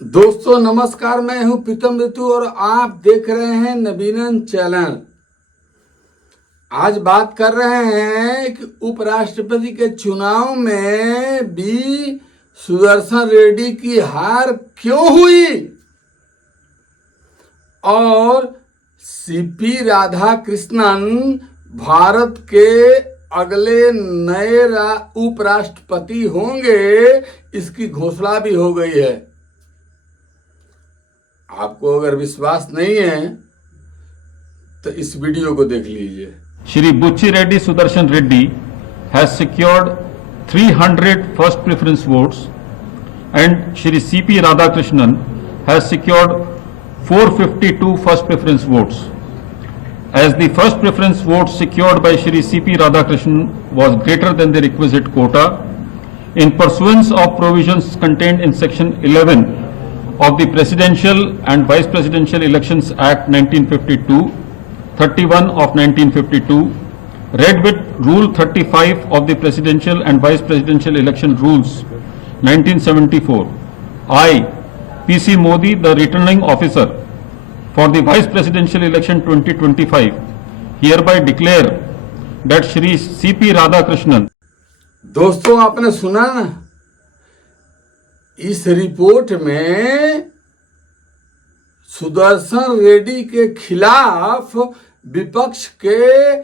दोस्तों नमस्कार, मैं हूं प्रीतम ऋतु और आप देख रहे हैं नवीनन चैनल। आज बात कर रहे हैं कि उपराष्ट्रपति के चुनाव में बी सुदर्शन रेड्डी की हार क्यों हुई और सीपी राधाकृष्णन भारत के अगले नए उपराष्ट्रपति होंगे, इसकी घोषणा भी हो गई है। आपको अगर विश्वास नहीं है तो इस वीडियो को देख लीजिए। Shri Bucci Reddy Sudarshan Reddy has secured 300 first preference votes and Shri C.P. Radhakrishnan has secured 452 first preference votes. As the first preference votes secured by Shri C.P. Radhakrishnan was greater than the requisite quota, in pursuance of provisions contained in section 11 of the Presidential and Vice Presidential Elections Act 1952, 31 of 1952, read with Rule 35 of the Presidential and Vice Presidential Election Rules 1974, I, P.C. Modi, the returning officer for the Vice Presidential Election 2025, hereby declare that Shri C.P. Radhakrishnan. दोस्तों आपने सुना ना, इस report में सुदर्शन रेड्डी के खिलाफ विपक्ष के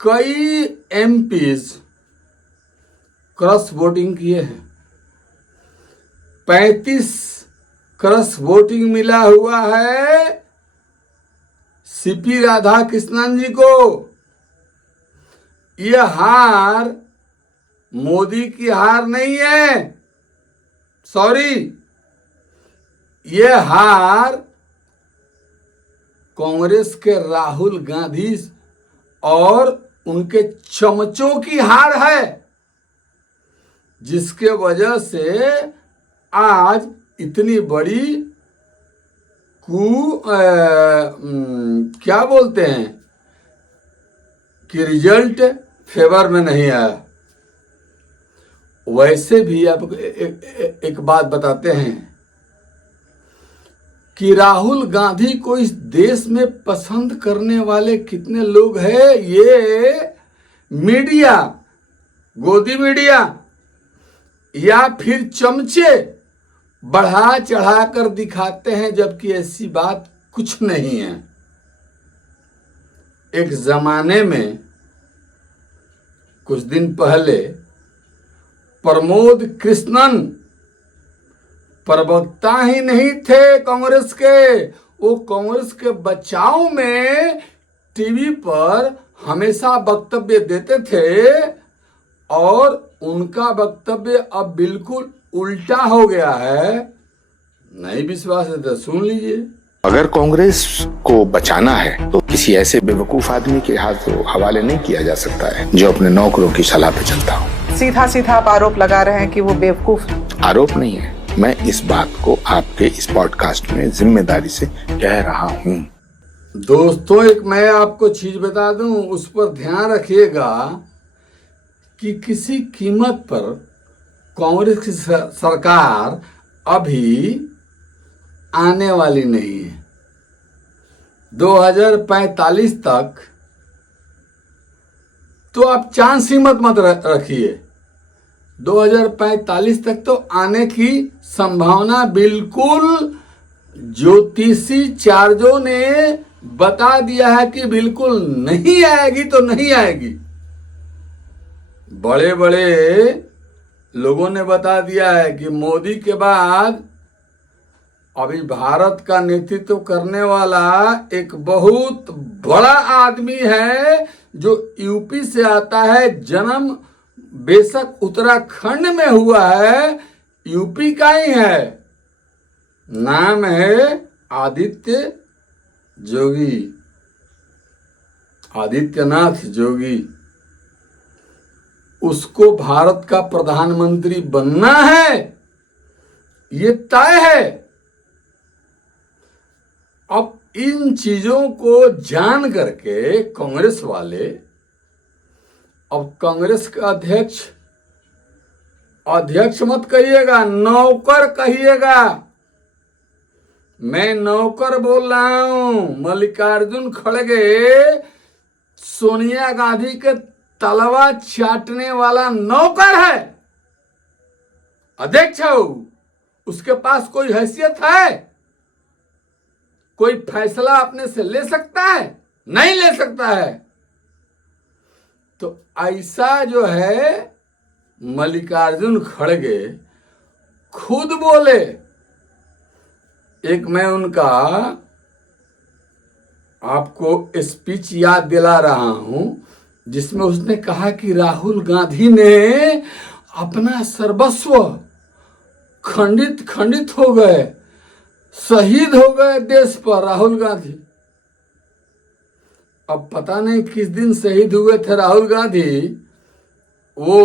कई एमपीज क्रॉस वोटिंग किए हैं। 35 क्रॉस वोटिंग मिला हुआ है सीपी राधाकृष्णन जी को। यह हार मोदी की हार नहीं है, सॉरी, यह हार कांग्रेस के राहुल गांधी और उनके चमचों की हार है, जिसके वजह से आज इतनी बड़ी क्या बोलते हैं कि रिजल्ट फेवर में नहीं आया। वैसे भी आपको एक बात बताते हैं कि राहुल गांधी को इस देश में पसंद करने वाले कितने लोग हैं। ये मीडिया, गोदी मीडिया या फिर चमचे बढ़ा चढ़ा कर दिखाते हैं, जबकि ऐसी बात कुछ नहीं है। एक जमाने में कुछ दिन पहले प्रमोद कृष्णन प्रवक्ता ही नहीं थे कांग्रेस के, वो कांग्रेस के बचाव में टीवी पर हमेशा वक्तव्य देते थे और उनका वक्तव्य अब बिल्कुल उल्टा हो गया है। नहीं विश्वास है तो सुन लीजिए। अगर कांग्रेस को बचाना है तो किसी ऐसे बेवकूफ आदमी के हाथ हवाले नहीं किया जा सकता है जो अपने नौकरों की सलाह पे चलता हो। सीधा सीधा आप आरोप लगा रहे हैं कि वो बेवकूफ। आरोप नहीं है, मैं इस बात को आपके इस पॉडकास्ट में जिम्मेदारी से कह रहा हूँ। दोस्तों एक मैं आपको चीज बता दूं, उस पर ध्यान रखिएगा कि किसी कीमत पर कांग्रेस की सरकार अभी आने वाली नहीं है। 2045 तक तो आप चांस ही मत रखिए। 2045 तक तो आने की संभावना बिल्कुल ज्योतिषी चार्जों ने बता दिया है कि बिल्कुल नहीं आएगी तो नहीं आएगी। बड़े बड़े लोगों ने बता दिया है कि मोदी के बाद अभी भारत का नेतृत्व करने वाला एक बहुत बड़ा आदमी है जो यूपी से आता है। जन्म बेशक उत्तराखंड में हुआ है, यूपी का ही है। नाम है आदित्य जोगी, आदित्यनाथ जोगी। उसको भारत का प्रधानमंत्री बनना है, ये तय है। अब इन चीजों को जान करके कांग्रेस वाले, अब कांग्रेस का अध्यक्ष मत कहिएगा, नौकर कहिएगा। मैं नौकर बोल रहा हूं। मल्लिकार्जुन खड़गे सोनिया गांधी के तलवा चाटने वाला नौकर है, अध्यक्ष है। उसके पास कोई हैसियत है? कोई फैसला अपने से ले सकता है? नहीं ले सकता है। तो ऐसा जो है मल्लिकार्जुन खड़गे खुद बोले। एक मैं उनका आपको स्पीच याद दिला रहा हूं, जिसमें उसने कहा कि राहुल गांधी ने अपना सर्वस्व खंडित खंडित हो गए, शहीद हो गए देश पर राहुल गांधी। अब पता नहीं किस दिन शहीद हुए थे राहुल गांधी। वो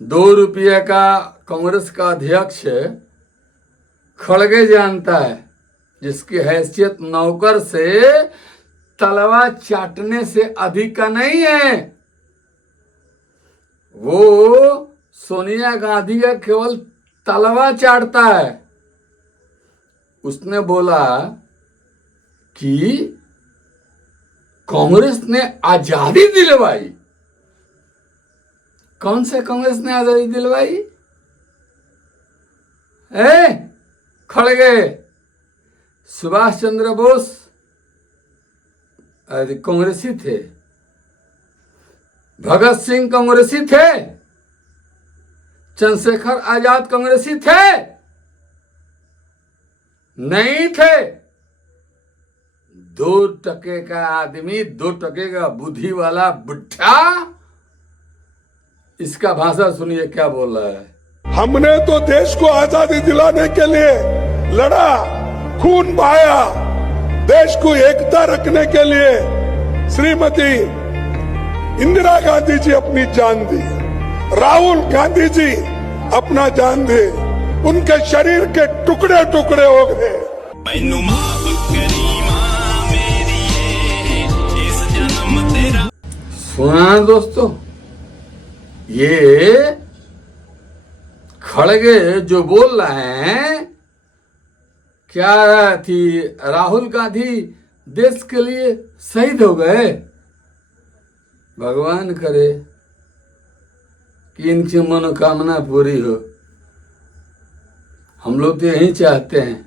2 रुपये का कांग्रेस का अध्यक्ष खड़गे जानता है, जिसकी हैसियत नौकर से तलवा चाटने से अधिक का नहीं है। वो सोनिया गांधी का केवल तलवा चाटता है। उसने बोला कि कांग्रेस ने आजादी दिलवाई। कौन से कांग्रेस ने आजादी दिलवाई? खड़गे सुभाष चंद्र बोस कांग्रेसी थे, भगत सिंह कांग्रेसी थे, चंद्रशेखर आजाद कांग्रेसी थे? नहीं थे। 2 टके का आदमी, 2 टके का बुद्धि वाला बुढ़ा, इसका भाषा सुनिए क्या बोल रहा है। हमने तो देश को आजादी दिलाने के लिए लड़ा, खून बहाया, देश को एकता रखने के लिए श्रीमती इंदिरा गांधी जी अपनी जान दी, राहुल गांधी जी अपना जान दे, उनके शरीर के टुकड़े टुकड़े हो गए। सुना दोस्तों, ये खड़गे जो बोल रहे हैं, क्या थी राहुल गांधी देश के लिए शहीद हो गए। भगवान करे कि इनकी मनोकामना पूरी हो। हम लोग तो यही चाहते हैं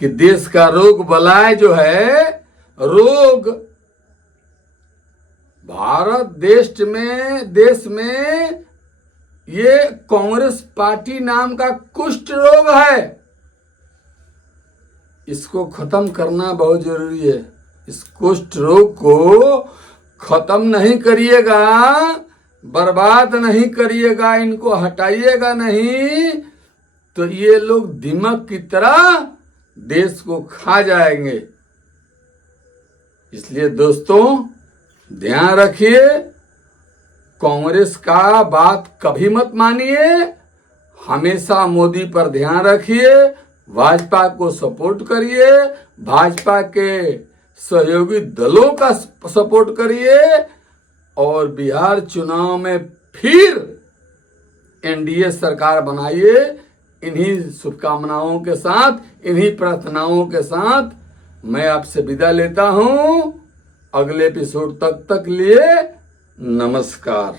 कि देश का रोग बलाय जो है, रोग भारत देश में ये कांग्रेस पार्टी नाम का कुष्ठ रोग है। इसको खत्म करना बहुत जरूरी है। इस कुष्ठ रोग को खत्म नहीं करिएगा, बर्बाद नहीं करिएगा, इनको हटाइएगा नहीं, तो ये लोग दीमक की तरह देश को खा जाएंगे। इसलिए दोस्तों ध्यान रखिए, कांग्रेस का बात कभी मत मानिए, हमेशा मोदी पर ध्यान रखिए, भाजपा को सपोर्ट करिए, भाजपा के सहयोगी दलों का सपोर्ट करिए, और बिहार चुनाव में फिर एनडीए सरकार बनाइए। इन्हीं शुभकामनाओं के साथ, इन्हीं प्रार्थनाओं के साथ मैं आपसे विदा लेता हूं। अगले एपिसोड तक लिए नमस्कार।